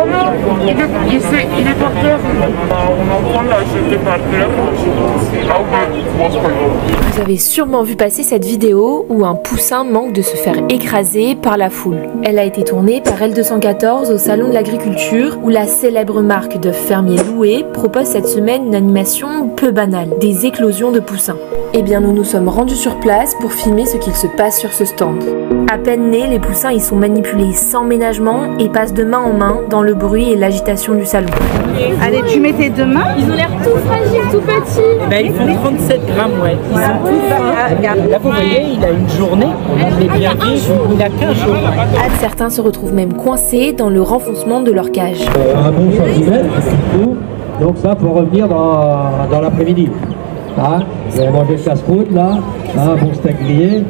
Oh non, il est par terre. On entend la jeter par terre. Ah ouais, bon, c'est pas grave. Vous avez sûrement vu passer cette vidéo où un poussin manque de se faire écraser par la foule. Elle a été tournée par L214 au Salon de l'Agriculture où la célèbre marque de fermiers Loué propose cette semaine une animation peu banale, des éclosions de poussins. Eh bien nous nous sommes rendus sur place pour filmer ce qu'il se passe sur ce stand. À peine nés, les poussins y sont manipulés sans ménagement et passent de main en main dans le bruit et l'agitation du salon. Allez, tu mets tes deux mains. Ils ont l'air tout fragiles, tout petits. Ben, ils font 37 grammes, ouais. Ils sont tout fins. Là, vous voyez, il a une journée. Il est bien vif, il a 15 jours. Certains se retrouvent même coincés dans le renfoncement de leur cage. Un bon centimètre, donc ça pour revenir dans l'après-midi. Hein, vous allez manger le casse-croûte là, un bon steak grillé,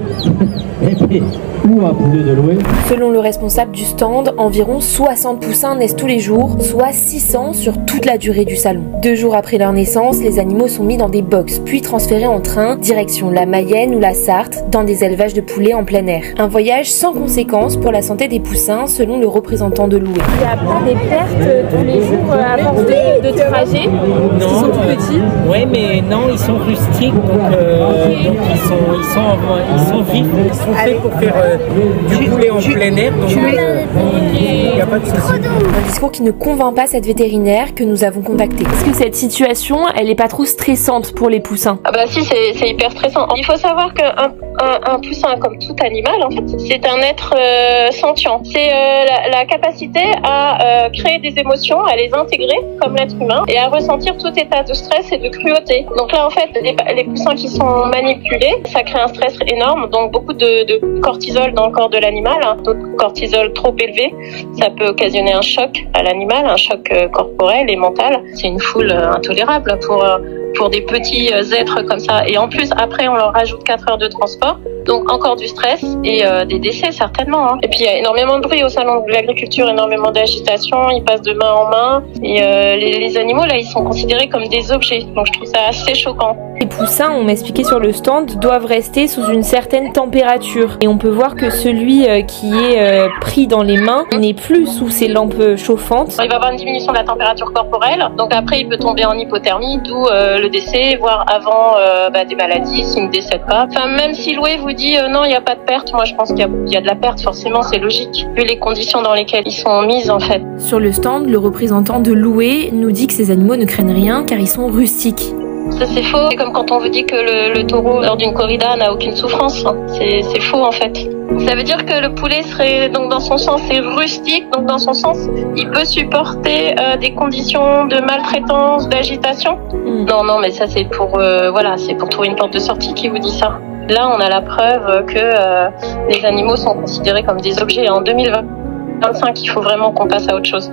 et puis ou un poulet de loué. Selon le responsable du stand, environ 60 poussins naissent tous les jours, soit 600 sur toute la durée du salon. 2 jours après leur naissance, les animaux sont mis dans des box, puis transférés en train, direction la Mayenne ou la Sarthe, dans des élevages de poulets en plein air. Un voyage sans conséquences pour la santé des poussins, selon le représentant de Loué. Il n'y a pas des pertes tous les jours à force de trajet, parce qu'ils sont tout petits. Oui, mais non, ils sont rustiques, donc ils sont vifs. Ils sont faits pour faire du poulet en plein air, donc il n'y a pas de souci. Un discours qui ne convainc pas cette vétérinaire que nous avons contactée. Est-ce que cette situation, elle n'est pas trop stressante pour les poussins? Ah bah si, c'est hyper stressant. Il faut savoir qu'un poussin, comme tout animal, en fait, c'est un être sentient. C'est la capacité à créer des émotions, à les intégrer comme l'être humain et à ressentir tout état de stress et de cruauté. Donc là, en fait, les poussins qui sont manipulés, ça crée un stress énorme, donc beaucoup de cortisol dans le corps de l'animal. Donc cortisol trop élevé, ça peut occasionner un choc à l'animal, un choc corporel et mental. C'est une foule intolérable pour des petits êtres comme ça. Et en plus, après, on leur rajoute 4 heures de transport. Donc encore du stress et des décès certainement. Et puis il y a énormément de bruit au salon de l'agriculture, énormément d'agitation, ils passent de main en main. Et les animaux, là, ils sont considérés comme des objets. Donc je trouve ça assez choquant. Les poussins, on m'a expliqué sur le stand, doivent rester sous une certaine température. Et on peut voir que celui qui est pris dans les mains n'est plus sous ces lampes chauffantes. Il va avoir une diminution de la température corporelle. Donc après, il peut tomber en hypothermie, d'où le décès, voire avant des maladies s'il ne décède pas. Enfin, même si Loué vous dit non, il n'y a pas de perte, moi je pense qu'il y a de la perte, forcément, c'est logique, vu les conditions dans lesquelles ils sont mis en fait. Sur le stand, le représentant de Loué nous dit que ces animaux ne craignent rien car ils sont rustiques. Ça c'est faux, c'est comme quand on vous dit que le taureau lors d'une corrida n'a aucune souffrance, c'est faux en fait. Ça veut dire que le poulet serait, donc dans son sens, c'est rustique, donc dans son sens, il peut supporter des conditions de maltraitance, d'agitation. Non, mais ça c'est pour, c'est pour trouver une porte de sortie qui vous dit ça. Là, on a la preuve que les animaux sont considérés comme des objets. En 2025, il faut vraiment qu'on passe à autre chose.